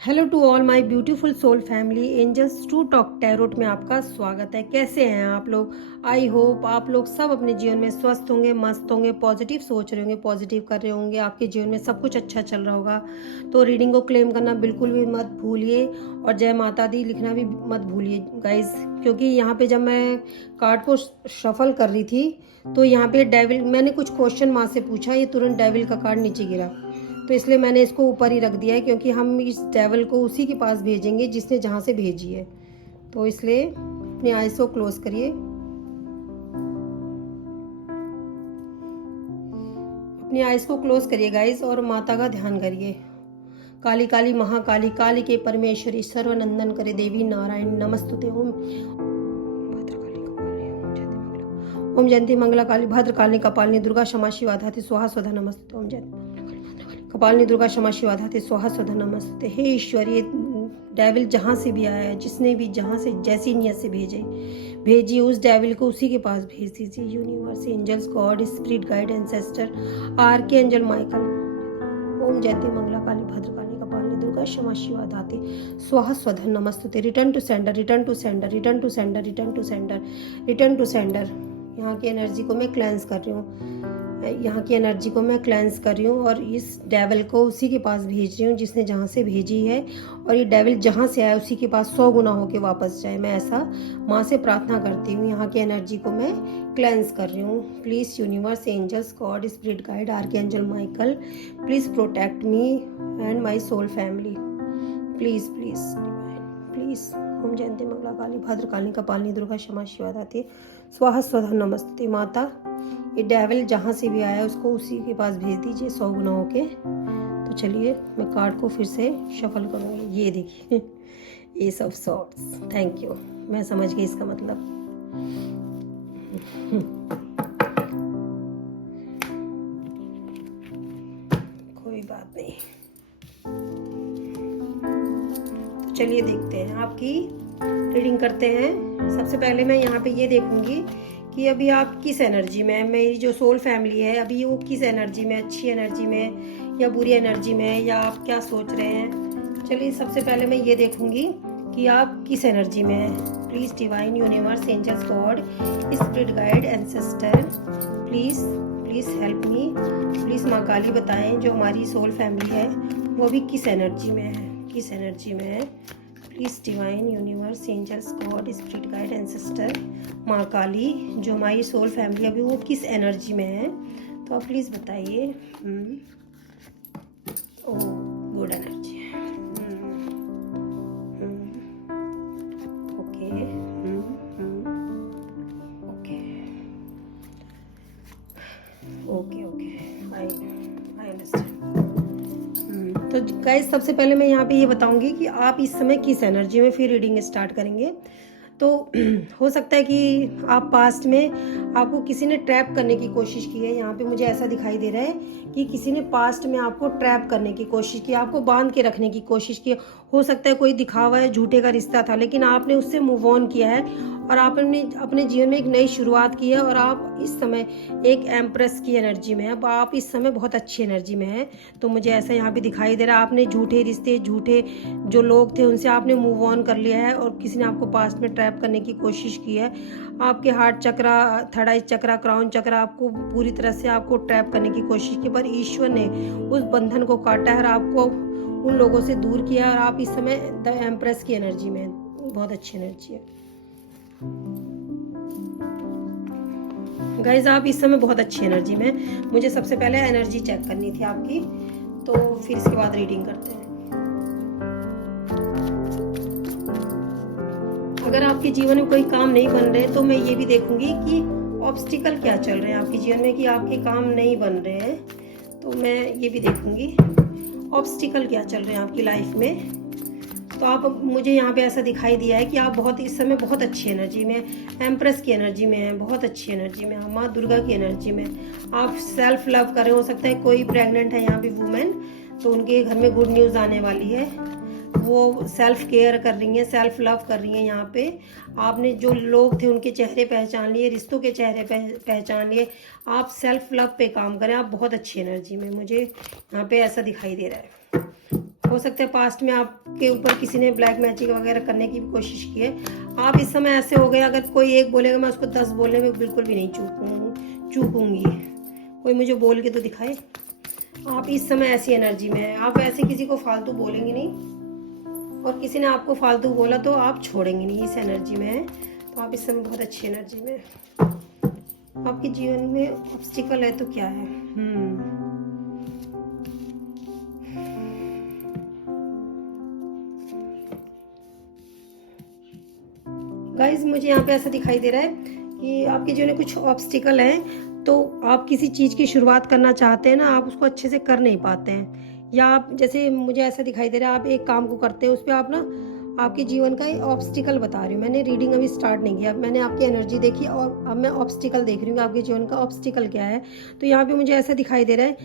Hello to all my beautiful soul family angels to talk tarot में आपका स्वागत है। कैसे हैं आप लोग? आई होप आप लोग सब अपने जीवन में स्वस्थ होंगे, मस्त होंगे, पॉजिटिव सोच रहे होंगे, पॉजिटिव कर रहे होंगे, आपके जीवन में सब कुछ अच्छा चल रहा होगा। तो रीडिंग को क्लेम करना बिल्कुल भी मत भूलिए और जय माता दी लिखना भी मत भूलिए गाइज, क्योंकि यहाँ पे जब मैं कार्ड को शफल कर रही थी तो यहाँ पे डेविल, मैंने कुछ क्वेश्चन माँ से पूछा, ये तुरंत डेविल का कार्ड नीचे गिरा। तो इसलिए मैंने इसको ऊपर ही रख दिया है, क्योंकि हम इस डेविल को उसी के पास भेजेंगे जिसने जहाँ से भेजी है। तो इसलिए अपनी आईज को क्लोज करिए, अपनी आईज को क्लोज करिए गाइस और माता का ध्यान करिए। काली काली महाकाली, काली के परमेश्वरी, सर्वनंदन करे देवी नारायण नमस्तुते। ओम जयंती मंगला काली भद्रकाली कपालिनी दुर्गा क्षमा शिवा धात्री स्वाहा स्वधा नमस्ते। ओम जयंती कपालिनी दुर्गा क्षमा शिवा धात्री स्वाहा स्वधा नमस्ते। हे ईश्वर, ये डेविल जहाँ से भी आया है, जिसने भी जहाँ से जैसी नियत से भेजिए उस डेविल को उसी के पास भेज दीजिए। Universe, angels, God, spirit guide, ancestor, archangel Michael. Om Jayanti Mangala Kali Bhadrakali Kapalini Durga Kshama Shiva Dhatri Swaha Swadha नमस्ते। Return to sender, return to sender, return to sender, return to sender, return to sender. यहाँ की एनर्जी को मैं क्लेंस कर रही हूँ, यहाँ की एनर्जी को मैं क्लेंस कर रही हूँ और इस डेविल को उसी के पास भेज रही हूँ जिसने जहाँ से भेजी है। और ये डेविल जहाँ से आया उसी के पास 100 गुना होके वापस जाए, मैं ऐसा माँ से प्रार्थना करती हूँ। यहाँ की एनर्जी को मैं क्लेंस कर रही हूँ। Please universe, angels, God, spirit guide, archangel Michael, please protect me and my soul family. Please please please. Om Jayanti Mangala Kali Bhadrakali Kapalini Durga Kshama Shiva Dhatri Swaha Swadha नमस्ते। माता, ये डेविल जहाँ से भी आया उसको उसी के पास भेज दीजिए 100 गुना होके। तो चलिए मैं कार्ड को फिर से शफल करूँगी। ये देखिए, S of swords. Thank you, मैं समझ गई इसका मतलब। कोई बात नहीं। तो चलिए देखते हैं, आपकी रीडिंग करते हैं। सबसे पहले मैं यहाँ पे ये देखूंगी कि अभी आप किस एनर्जी में है। मेरी जो सोल फैमिली है अभी वो किस एनर्जी में, अच्छी एनर्जी में या बुरी एनर्जी में, या आप क्या सोच रहे हैं। चलिए सबसे पहले मैं ये देखूंगी कि आप किस एनर्जी में हैं। Please divine, universe, angels, God, spirit guide, ancestor, please please help me. Please माँ काली बताएं जो हमारी सोल फैमिली है वो अभी किस एनर्जी में है, किस एनर्जी में है। Please divine, universe, angels, God, spirit guide, ancestor, माँ काली, जो हमारी सोल फैमिली अभी वो किस एनर्जी में है, तो आप प्लीज़ बताइए। ओ गुड एनर्जी है। Okay okay okay okay, I understand. तो गाइस सबसे पहले मैं यहाँ पे ये बताऊंगी कि आप इस समय किस एनर्जी में, फिर रीडिंग स्टार्ट करेंगे। तो हो सकता है कि आप पास्ट में आपको किसी ने ट्रैप करने की कोशिश की है। यहाँ पे मुझे ऐसा दिखाई दे रहा है कि किसी ने पास्ट में आपको ट्रैप करने की कोशिश की, आपको बांध के रखने की कोशिश की। हो सकता है कोई दिखावा है, झूठे का रिश्ता था, लेकिन आपने उससे मूव ऑन किया है और आपने अपने जीवन में एक नई शुरुआत की है। और आप इस समय एक एम्प्रेस की एनर्जी में है। अब आप इस समय बहुत अच्छी एनर्जी में है। तो मुझे ऐसा यहाँ पे दिखाई दे रहा है, आपने झूठे रिश्ते, झूठे जो लोग थे उनसे आपने मूव ऑन कर लिया है और किसी ने आपको पास्ट में ट्रैप करने की कोशिश की है। आपके हार्ट चक्रा, थर्ड आई चक्रा, क्राउन चक्रा, आपको पूरी तरह से आपको ट्रैप करने की कोशिश की, पर ईश्वर ने उस बंधन को काटा है और आपको उन लोगों से दूर किया। और आप इस समय द एम्प्रेस की एनर्जी में, बहुत अच्छी एनर्जी है गाइज। आप इस समय बहुत अच्छी एनर्जी में। मुझे सबसे पहले एनर्जी चेक करनी थी आपकी, तो फिर इसके बाद रीडिंग करते हैं। अगर आपके जीवन में कोई काम नहीं बन रहे तो मैं ये भी देखूंगी कि ऑब्स्टिकल क्या चल रहे हैं आपके जीवन में, कि आपके काम नहीं बन रहे हैं। तो मैं ये भी देखूंगी ऑब्स्टिकल क्या चल रहे हैं आपकी लाइफ में। तो आप, मुझे यहाँ पे ऐसा दिखाई दिया है कि आप बहुत इस समय बहुत अच्छी एनर्जी में, एम्प्रेस की एनर्जी में हैं, बहुत अच्छी एनर्जी में, माँ दुर्गा की एनर्जी में। आप सेल्फ लव कर रहे हो सकता है कोई प्रेग्नेंट है यहाँ पे वुमेन, तो उनके घर में गुड न्यूज़ आने वाली है। वो सेल्फ केयर कर रही हैं, सेल्फ लव कर रही हैं। यहाँ पे आपने जो लोग थे उनके चेहरे पहचान लिए, रिश्तों के चेहरे पहचान लिए। आप सेल्फ लव पे काम करें, आप बहुत अच्छी एनर्जी में, मुझे यहाँ पे ऐसा दिखाई दे रहा है। हो सकता है पास्ट में आपके ऊपर किसी ने ब्लैक मैजिक वगैरह करने की भी कोशिश की है। आप इस समय ऐसे हो गए, अगर कोई एक बोलेगा मैं उसको 10 बोलने में बिल्कुल भी नहीं चूकूंगी। कोई मुझे बोल के तो दिखाए। आप इस समय ऐसी एनर्जी में है, आप ऐसे किसी को फालतू बोलेंगे नहीं, और किसी ने आपको फालतू बोला तो आप छोड़ेंगे नहीं, इस एनर्जी में है। तो आप इस समय बहुत अच्छी एनर्जी में है। आपके जीवन में ऑब्स्टिकल है तो क्या है? गाइस, मुझे यहाँ पे ऐसा दिखाई दे रहा है कि आपके जीवन में कुछ ऑब्स्टिकल हैं, तो आप किसी चीज़ की शुरुआत करना चाहते हैं ना, आप उसको अच्छे से कर नहीं पाते हैं, या आप जैसे मुझे ऐसा दिखाई दे रहा है आप एक काम को करते हैं उस पर आप ना आपके जीवन का एक ऑब्स्टिकल बता रही हूँ। मैंने रीडिंग अभी स्टार्ट नहीं किया, मैंने आपकी एनर्जी देखी और अब मैं ऑब्स्टिकल देख रही हूँ कि आपके जीवन का ऑब्स्टिकल क्या है। तो यहाँ पे मुझे ऐसा दिखाई दे रहा है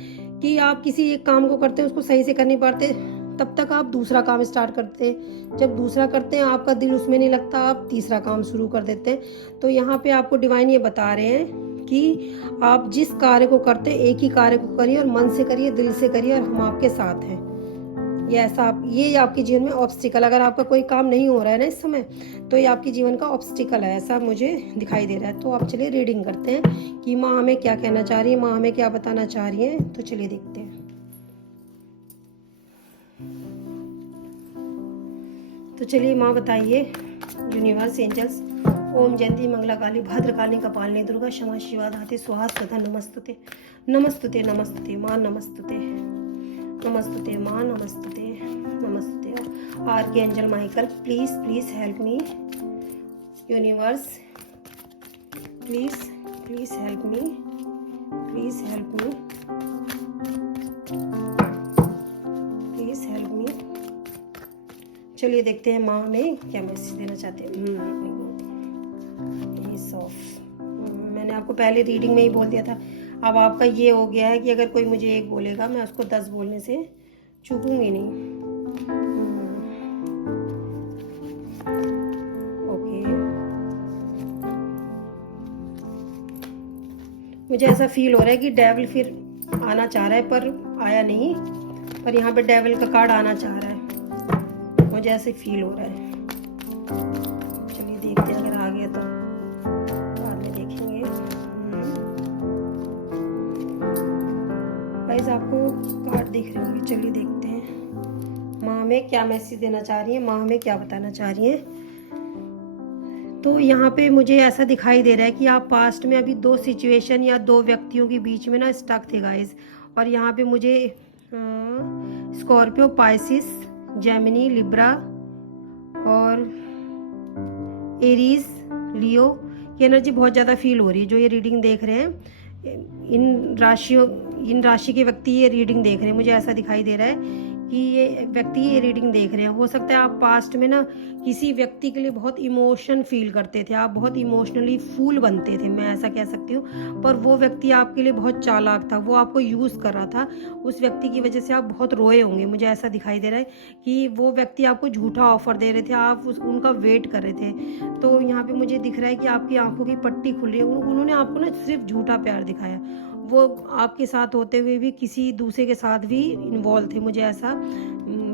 कि आप किसी एक काम को करते हैं उसको सही से कर नहीं पाते, तब तक आप दूसरा काम स्टार्ट करते हैं। जब दूसरा करते हैं आपका दिल उसमें नहीं लगता, आप तीसरा काम शुरू कर देते हैं। तो यहाँ पे आपको डिवाइन ये बता रहे हैं कि आप जिस कार्य को करते हैं एक ही कार्य को करिए, और मन से करिए, दिल से करिए, और हम आपके साथ हैं। ये ऐसा ये आपके जीवन में ऑब्स्टिकल, अगर आपका कोई काम नहीं हो रहा है ना इस समय, तो ये आपके जीवन का ऑब्स्टिकल है, ऐसा मुझे दिखाई दे रहा है। तो आप चलिए रीडिंग करते हैं कि माँ हमें क्या कहना चाह रही है, माँ हमें क्या बताना चाह रही है। तो चलिए देखते हैं। तो चलिए माँ बताइए, यूनिवर्स, एंजल्स। ओम जयंती मंगला काली भद्रकाली कपालिनी दुर्गा क्षमा शिवा धात्री स्वाहा स्वधा नमस्तुते नमस्तुते नमस्तुते माँ नमस्तुते नमस्तुते माँ नमस्तुते नमस्ते। Archangel Michael, please please help me. Universe, please please help me, please help me, please help me. चलिए देखते हैं माँ हमें क्या मैसेज देना चाहते हैं। मैंने आपको पहले रीडिंग में ही बोल दिया था। अब आपका ये हो गया है कि अगर कोई मुझे एक बोलेगा मैं उसको 10 बोलने से चूकूंगी नहीं। ओके, मुझे ऐसा फील हो रहा है कि डेविल फिर आना चाह रहा है पर आया नहीं, पर यहाँ पे डेविल का कार्ड आना चाह रहा है, मुझे ऐसे फील हो रहा है। चलिए देखते हैं, अगर आ गया तो बाद में देखेंगे। गाइस, आपको कार्ड दिख रहे होंगे, चलिए देखते हैं माँ हमें क्या मैसेज देना चाह रही है, माँ हमें क्या बताना चाह रही है। तो यहाँ पे मुझे ऐसा दिखाई दे रहा है कि आप पास्ट में अभी 2 सिचुएशन या 2 व्यक्तियों के बीच में ना स्टक थे गाइस। और यहाँ पे मुझे स्कॉर्पियो, पाइसिस, जेमिनी, लिब्रा और एरीज, लियो की एनर्जी बहुत ज़्यादा फील हो रही है। जो ये रीडिंग देख रहे हैं, इन राशि के व्यक्ति ये रीडिंग देख रहे हैं, मुझे ऐसा दिखाई दे रहा है कि ये व्यक्ति ये रीडिंग देख रहे हैं। हो सकता है आप पास्ट में ना किसी व्यक्ति के लिए बहुत इमोशन फील करते थे, आप बहुत इमोशनली फूल बनते थे, मैं ऐसा कह सकती हूँ। पर वो व्यक्ति आपके लिए बहुत चालाक था, वो आपको यूज़ कर रहा था। उस व्यक्ति की वजह से आप बहुत रोए होंगे, मुझे ऐसा दिखाई दे रहा है कि वो व्यक्ति आपको झूठा ऑफर दे रहे थे, आप उनका वेट कर रहे थे। तो यहाँ पे मुझे दिख रहा है कि आपकी आंखों की पट्टी खुल रही है। उन्होंने आपको ना सिर्फ झूठा प्यार दिखाया, वो आपके साथ होते हुए भी किसी दूसरे के साथ भी इन्वॉल्व थे, मुझे ऐसा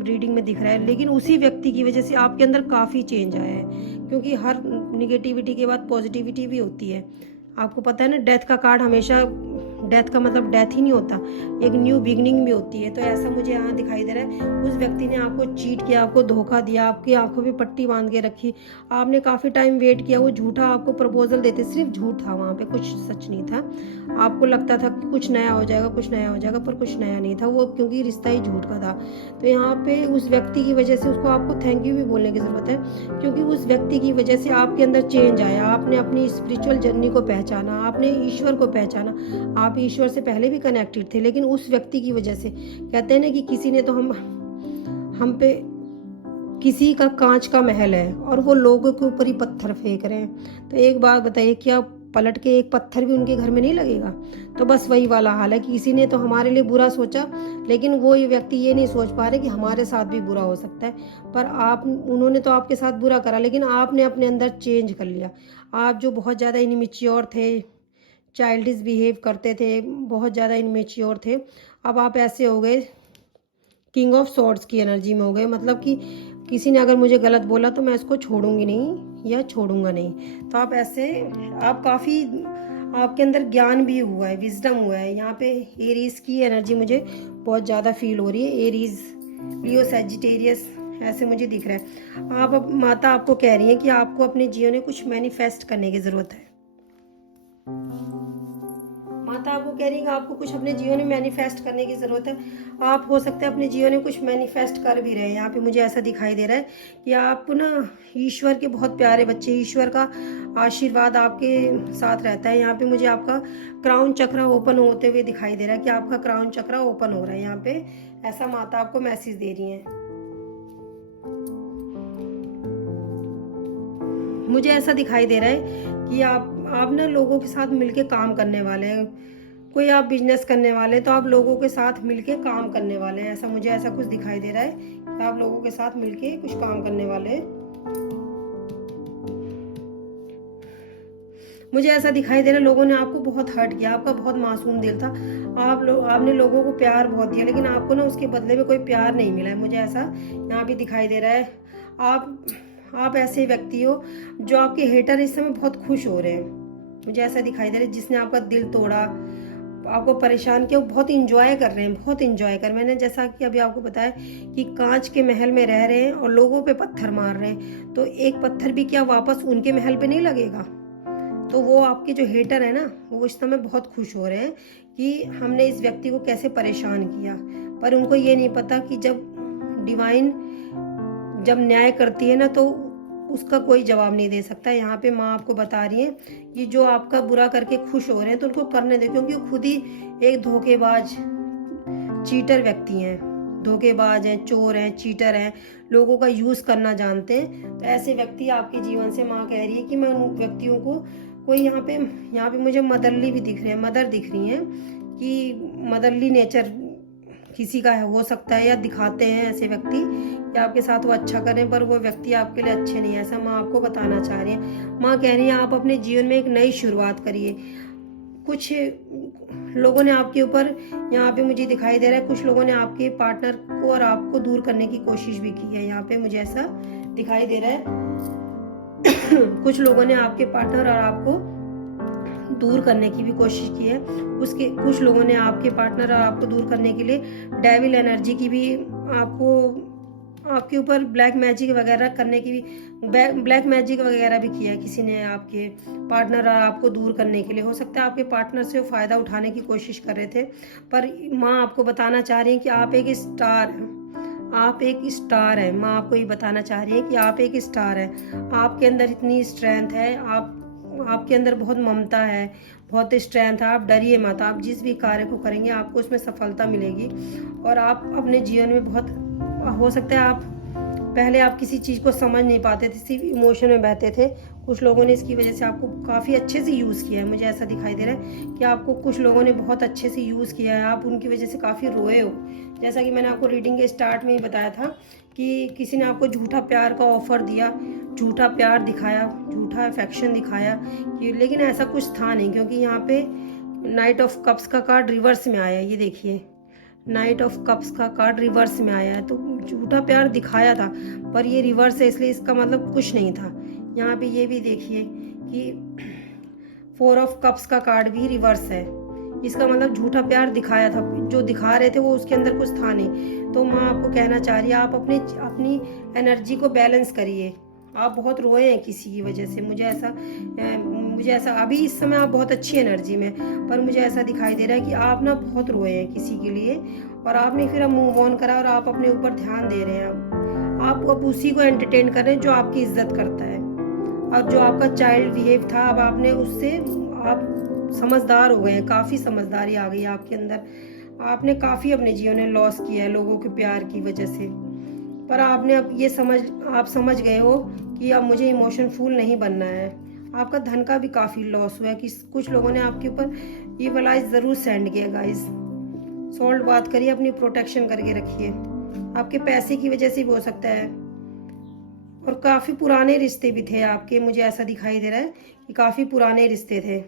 रीडिंग में दिख रहा है। लेकिन उसी व्यक्ति की वजह से आपके अंदर काफ़ी चेंज आया है, क्योंकि हर निगेटिविटी के बाद पॉजिटिविटी भी होती है। आपको पता है ना, डेथ का कार्ड हमेशा, डेथ का मतलब डेथ ही नहीं होता, एक न्यू बिगनिंग भी होती है। तो ऐसा मुझे यहाँ दिखाई दे रहा है, उस व्यक्ति ने आपको चीट किया, आपको धोखा दिया, आपकी आंखों पे पट्टी बांध के रखी, आपने काफ़ी टाइम वेट किया, वो झूठा आपको प्रपोजल देते, सिर्फ झूठ था वहाँ पे, कुछ सच नहीं था। आपको लगता था कि कुछ नया हो जाएगा, कुछ नया हो जाएगा, पर कुछ नया नहीं था वो, क्योंकि रिश्ता ही झूठ का था। तो यहाँ पे उस व्यक्ति की वजह से उसको आपको थैंक यू भी बोलने की ज़रूरत है, क्योंकि उस व्यक्ति की वजह से आपके अंदर चेंज आया, आपने अपनी स्पिरिचुअल जर्नी को पहचाना, आपने ईश्वर को पहचाना। आप ईश्वर से पहले भी कनेक्टेड थे, लेकिन उस व्यक्ति की वजह से, कहते हैं ना कि किसी ने तो हम पे किसी का कांच का महल है और वो लोगों के ऊपर ही पत्थर फेंक रहे हैं। तो एक बात बताइए, क्या पलट के एक पत्थर भी उनके घर में नहीं लगेगा? तो बस वही वाला हाल है कि किसी ने तो हमारे लिए बुरा सोचा, लेकिन वो ये व्यक्ति ये नहीं सोच पा रहे कि हमारे साथ भी बुरा हो सकता है। पर उन्होंने तो आपके साथ बुरा करा, लेकिन आपने अपने अंदर चेंज कर लिया। आप जो बहुत ज़्यादा इनमेच्योर थे, चाइल्डिश बिहेव करते थे, बहुत ज़्यादा इनमेच्योर थे, अब आप ऐसे हो गए किंग ऑफ सॉर्ड्स की एनर्जी में हो गए, मतलब कि किसी ने अगर मुझे गलत बोला तो मैं इसको छोड़ूंगी नहीं या छोड़ूंगा नहीं। तो आप ऐसे, आप काफ़ी, आपके अंदर ज्ञान भी हुआ है, विजडम हुआ है। यहाँ पे एरीज की एनर्जी मुझे बहुत ज़्यादा फील हो रही है। एरीज, लियो, सैजिटेरियस ऐसे मुझे दिख रहा है। आप अब माता आपको कह रही है कि आपको अपने जीवन में कुछ मैनिफेस्ट करने की ज़रूरत है। माता आपको कह रही है कि आपको कुछ अपने जीवन में मैनिफेस्ट करने की ज़रूरत है। आप हो सकते हैं अपने जीवन में कुछ मैनिफेस्ट कर भी रहे हैं। यहाँ पे मुझे ऐसा दिखाई दे रहा है कि आप ना ईश्वर के बहुत प्यारे बच्चे, ईश्वर का आशीर्वाद आपके साथ रहता है। यहाँ पे मुझे आपका क्राउन चक्र ओपन होते हुए दिखाई दे रहा है कि आपका क्राउन चक्र ओपन हो रहा है। यहाँ पे ऐसा माता आपको मैसेज दे रही है। मुझे ऐसा दिखाई दे रहा है कि आप ना लोगों के साथ मिलके काम करने वाले हैं। कोई आप बिजनेस करने वाले, तो आप लोगों के साथ मिलके काम करने वाले हैं। ऐसा मुझे ऐसा कुछ दिखाई दे रहा है कि आप लोगों के साथ मिलके कुछ काम करने वाले हैं। मुझे ऐसा दिखाई दे रहा है लोगों ने आपको बहुत हर्ट किया, आपका बहुत मासूम दिल था। आपने लोगों को प्यार बहुत दिया, लेकिन आपको ना उसके बदले में कोई प्यार नहीं मिला है। मुझे ऐसा यहाँ भी दिखाई दे रहा है। आप ऐसे व्यक्ति हो जो आपके हेटर इस समय बहुत खुश हो रहे हैं। मुझे ऐसा दिखाई दे रहा है जिसने आपका दिल तोड़ा, आपको परेशान किया, वो बहुत इंजॉय कर रहे हैं, बहुत इंजॉय कर। मैंने जैसा कि अभी आपको बताया कि कांच के महल में रह रहे हैं और लोगों पे पत्थर मार रहे हैं, तो एक पत्थर भी क्या वापस उनके महल पे नहीं लगेगा। तो वो आपके जो हेटर है ना, वो इस समय बहुत खुश हो रहे हैं कि हमने इस व्यक्ति को कैसे परेशान किया। पर उनको ये नहीं पता कि जब डिवाइन जब न्याय करती है ना, तो उसका कोई जवाब नहीं दे सकता। यहाँ पे माँ आपको बता रही है कि जो आपका बुरा करके खुश हो रहे हैं, तो उनको करने दे, क्योंकि वो खुद ही एक धोखेबाज, चीटर व्यक्ति हैं। धोखेबाज हैं, चोर हैं, चीटर हैं, लोगों का यूज करना जानते हैं। तो ऐसे व्यक्ति आपके जीवन से माँ कह रही है कि मैं उन व्यक्तियों को कोई यहाँ पे मुझे मदरली भी दिख रहे हैं, मदर दिख रही हैं कि मदरली नेचर किसी का हो सकता है, या दिखाते हैं ऐसे व्यक्ति कि आपके साथ वो अच्छा करें, पर वो व्यक्ति आपके लिए अच्छे नहीं है। ऐसा माँ आपको बताना चाह रही है। माँ कह रही है आप अपने जीवन में एक नई शुरुआत करिए। कुछ लोगों ने आपके ऊपर, यहाँ पे मुझे दिखाई दे रहा है, कुछ लोगों ने आपके पार्टनर को और आपको दूर करने की कोशिश भी की है। यहाँ पे मुझे ऐसा दिखाई दे रहा है कुछ लोगों ने आपके पार्टनर और आपको दूर करने की भी कोशिश की है। उसके कुछ लोगों ने आपके पार्टनर और आपको दूर करने के लिए डेविल एनर्जी की भी आपके ऊपर ब्लैक मैजिक वगैरह करने की भी, ब्लैक मैजिक वगैरह भी किया है किसी ने आपके पार्टनर और आपको दूर करने के लिए। हो सकता है आपके पार्टनर से वो फ़ायदा उठाने की कोशिश कर रहे थे, पर माँ आपको बताना चाह रही है कि आप एक स्टार हैं। आप एक स्टार है। माँ आपको ये बताना चाह रही है कि आप एक स्टार है। आपके अंदर इतनी स्ट्रेंथ है, आपके अंदर बहुत ममता है, बहुत स्ट्रेंथ है। आप डरिए मत, आप जिस भी कार्य को करेंगे आपको उसमें सफलता मिलेगी। और आप अपने जीवन में बहुत, हो सकता है आप पहले आप किसी चीज़ को समझ नहीं पाते थे, सिर्फ इमोशन में बहते थे। कुछ लोगों ने इसकी वजह से आपको काफ़ी अच्छे से यूज़ किया है। मुझे ऐसा दिखाई दे रहा है कि आपको कुछ लोगों ने बहुत अच्छे से यूज़ किया है, आप उनकी वजह से काफ़ी रोए हो। जैसा कि मैंने आपको रीडिंग के स्टार्ट में ही बताया था कि किसी ने आपको झूठा प्यार का ऑफर दिया, झूठा प्यार दिखाया, झूठा अफेक्शन दिखाया कि, लेकिन ऐसा कुछ था नहीं, क्योंकि यहाँ पे नाइट ऑफ कप्स का कार्ड रिवर्स में आया है। ये देखिए, नाइट ऑफ कप्स का कार्ड रिवर्स में आया है। तो झूठा प्यार दिखाया था, पर ये रिवर्स है, इसलिए इसका मतलब कुछ नहीं था। यहाँ पे ये भी देखिए कि 4 ऑफ कप्स का कार्ड भी रिवर्स है। इसका मतलब झूठा प्यार दिखाया था, जो दिखा रहे थे वो उसके अंदर कुछ था नहीं। तो माँ आपको कहना चाह रही है आप अपनी एनर्जी को बैलेंस करिए। आप बहुत रोए हैं किसी की वजह से। मुझे ऐसा अभी इस समय आप बहुत अच्छी एनर्जी में, पर मुझे ऐसा दिखाई दे रहा है कि आप ना बहुत रोए हैं किसी के लिए, और आपने फिर अब मूव ऑन करा और आप अपने ऊपर ध्यान दे रहे हैं। आप अब उसी को एंटरटेन कर रहे हैं जो आपकी इज्जत करता है। अब जो आपका चाइल्ड बिहेव था, अब आपने उससे, आप समझदार हो गए हैं, काफ़ी समझदारी आ गई है आपके अंदर। आपने काफ़ी अपने जीवन में लॉस किया है लोगों के प्यार की वजह से, पर आपने अब ये आप समझ गए हो कि अब मुझे इमोशनफुल नहीं बनना है। आपका धन का भी काफ़ी लॉस हुआ है कि कुछ लोगों ने आपके ऊपर ईवलाइज ज़रूर सेंड किया। गाइस, सॉल्ट बात करिए, अपनी प्रोटेक्शन करके रखिए। आपके पैसे की वजह से भी हो सकता है, और काफ़ी पुराने रिश्ते भी थे आपके। मुझे ऐसा दिखाई दे रहा है कि काफ़ी पुराने रिश्ते थे,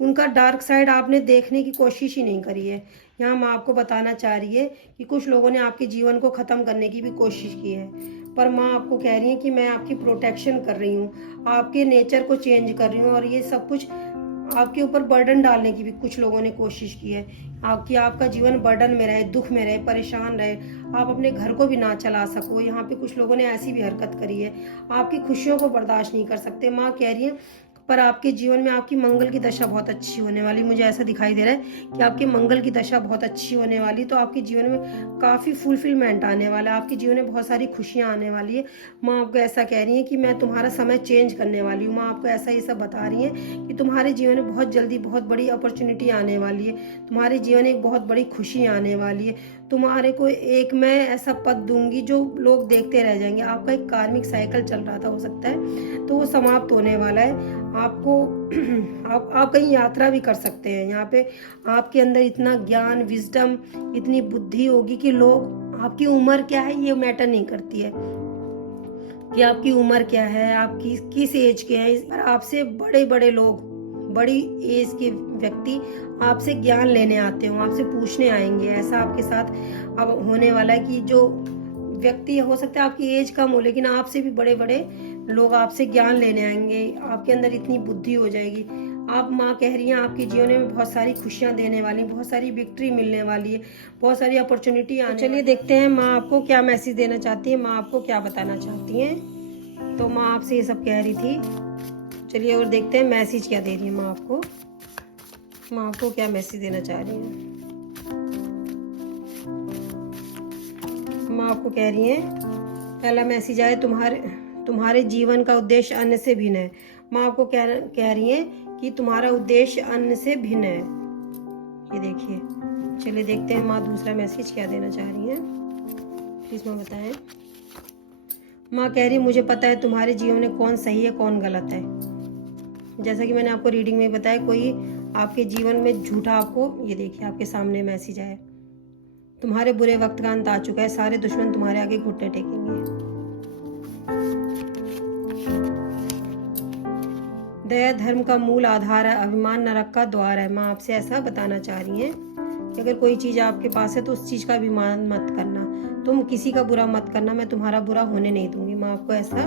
उनका डार्क साइड आपने देखने की कोशिश ही नहीं करी है। यहाँ माँ आपको बताना चाह रही है कि कुछ लोगों ने आपके जीवन को ख़त्म करने की भी कोशिश की है, पर माँ आपको कह रही है कि मैं आपकी प्रोटेक्शन कर रही हूँ, आपके नेचर को चेंज कर रही हूँ, और ये सब कुछ आपके ऊपर बर्डन डालने की भी कुछ लोगों ने कोशिश की है, आपका जीवन बर्डन में रहे, दुख में रहे, परेशान रहे, आप अपने घर को भी ना चला सको। यहाँ पे कुछ लोगों ने ऐसी भी हरकत करी है, आपकी खुशियों को बर्दाश्त नहीं कर सकते। माँ कह रही है पर आपके जीवन में आपकी मंगल की दशा बहुत अच्छी होने वाली, मुझे ऐसा दिखाई दे रहा है कि आपके मंगल की दशा बहुत अच्छी होने वाली, तो आपके जीवन में काफ़ी फुलफिलमेंट आने वाला है, आपके जीवन में बहुत सारी खुशियाँ आने वाली है। माँ आपको ऐसा कह रही है कि मैं तुम्हारा समय चेंज करने वाली हूँ। माँ आपको ऐसा ये सब बता रही है कि तुम्हारे जीवन में बहुत जल्दी बहुत बड़ी अपॉर्चुनिटी आने वाली है, तुम्हारे जीवन में एक बहुत बड़ी खुशी आने वाली है, तुम्हारे को एक मैं ऐसा पद दूंगी जो लोग देखते रह जाएंगे। आपका एक कार्मिक साइकिल चल रहा था, हो सकता है तो वो समाप्त होने वाला है। आपको आप कहीं यात्रा भी कर सकते हैं। यहाँ पे आपके अंदर इतना ज्ञान, विजडम, इतनी बुद्धि होगी कि लोग, आपकी उम्र क्या है ये मैटर नहीं करती है कि आपकी उम्र क्या है, आप किस एज के हैं, आपसे बड़े बड़े लोग, बड़ी एज के व्यक्ति आपसे ज्ञान लेने आते हो, आपसे पूछने आएंगे। ऐसा आपके साथ अब होने वाला है कि जो व्यक्ति, हो सकता है आपकी एज कम हो लेकिन आपसे भी बड़े बड़े लोग आपसे ज्ञान लेने आएंगे, आपके अंदर इतनी बुद्धि हो जाएगी। आप, माँ कह रही हैं, आपके जीवन में बहुत सारी खुशियाँ देने वाली, बहुत सारी विक्ट्री मिलने वाली है, बहुत सारी अपॉर्चुनिटी आने। चलिए देखते हैं माँ आपको क्या मैसेज देना चाहती है, माँ आपको क्या बताना चाहती हैं। तो माँ आपसे ये सब कह रही थी, चलिए और देखते हैं मैसेज क्या दे रही है माँ आपको। माँ आपको क्या मैसेज देना चाह रही है। माँ आपको कह रही है, पहला मैसेज आया, तुम्हारे जीवन का उद्देश्य अन्य से भिन्न है। माँ आपको कह रही है कि तुम्हारा उद्देश्य अन्य से भिन्न है। ये देखिए, चलिए देखते हैं माँ दूसरा मैसेज क्या देना चाह रही है, प्लीज माँ बताएं। माँ कह रही है, मुझे पता है तुम्हारे जीवन में कौन सही है कौन गलत है। जैसा कि मैंने आपको रीडिंग में बताया, कोई आपके जीवन में झूठा, आपको ये देखिए आपके सामने मैसेज आया, तुम्हारे बुरे वक्त का अंत आ चुका है, सारे दुश्मन तुम्हारे आगे घुटने टेकेंगे। दया धर्म का मूल आधार है, अभिमान नरक का द्वार है। माँ आपसे ऐसा बताना चाह रही हैं कि अगर कोई चीज़ आपके पास है तो उस चीज़ का अभिमान मत करना, तुम किसी का बुरा मत करना, मैं तुम्हारा बुरा होने नहीं दूंगी। माँ आपको ऐसा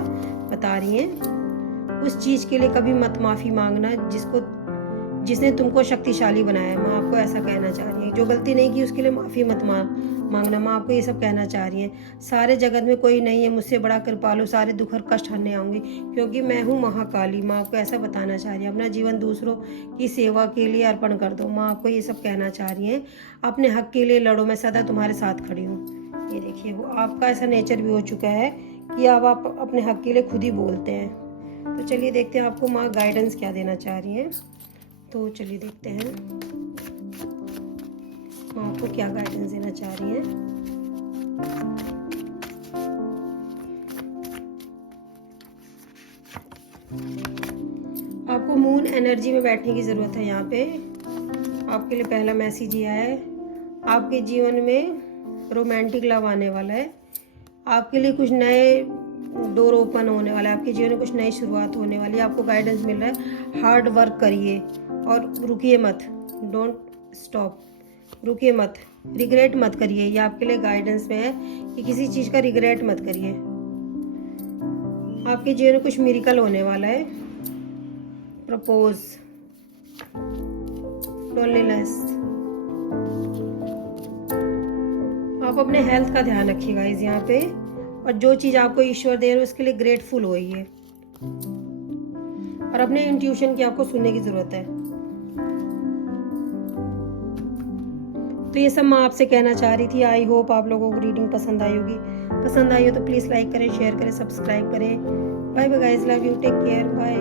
बता रही हैं। उस चीज़ के लिए कभी मत माफ़ी मांगना जिसने तुमको शक्तिशाली बनाया है। माँ आपको ऐसा कहना चाह रही है, जो गलती नहीं की उसके लिए माफ़ी मत मांगना। माँ आपको ये सब कहना चाह रही है। सारे जगत में कोई नहीं है मुझसे बड़ा कृपालु, सारे दुख और कष्ट हरने आऊंगी क्योंकि मैं हूँ महाकाली। माँ आपको ऐसा बताना चाह रही है। अपना जीवन दूसरों की सेवा के लिए अर्पण कर दो। माँ आपको ये सब कहना चाह रही है। अपने हक के लिए लड़ो, मैं सदा तुम्हारे साथ खड़ी हूँ। ये देखिए, वो आपका ऐसा नेचर भी हो चुका है कि अब आप अपने हक के लिए खुद ही बोलते हैं। तो चलिए देखते हैं आपको माँ गाइडेंस क्या देना चाह रही हैं। तो चलिए देखते हैं माँ आपको क्या गाइडेंस देना चाह रही हैं। आपको मून एनर्जी में बैठने की ज़रूरत है। यहाँ पे आपके लिए पहला मैसेज ये है, आपके जीवन में रोमांटिक लव आने वाला है, आपके लिए कुछ नए डोर ओपन होने वाला है, आपके जीवन में कुछ नई शुरुआत होने वाली है। आपको गाइडेंस मिल रहा है, हार्ड वर्क करिए और रुकिए मत, डोंट स्टॉप, रुकिए मत, रिग्रेट मत करिए। ये आपके लिए गाइडेंस में है कि किसी चीज़ का रिग्रेट मत करिए। आपके जीवन में कुछ मिरेकल होने वाला है, प्रपोज, लोनलीनेस। आप अपने हेल्थ का ध्यान रखिएगा इस यहाँ पे, और जो चीज़ आपको ईश्वर दे रहे हो उसके लिए ग्रेटफुल होइए, और अपने इंट्यूशन की आपको सुनने की ज़रूरत है। तो ये सब मैं आपसे कहना चाह रही थी। आई होप आप लोगों को रीडिंग पसंद आई होगी। पसंद आई हो तो प्लीज़ लाइक करें, शेयर करें, सब्सक्राइब करें। Bye bye guys, love you, take care, bye.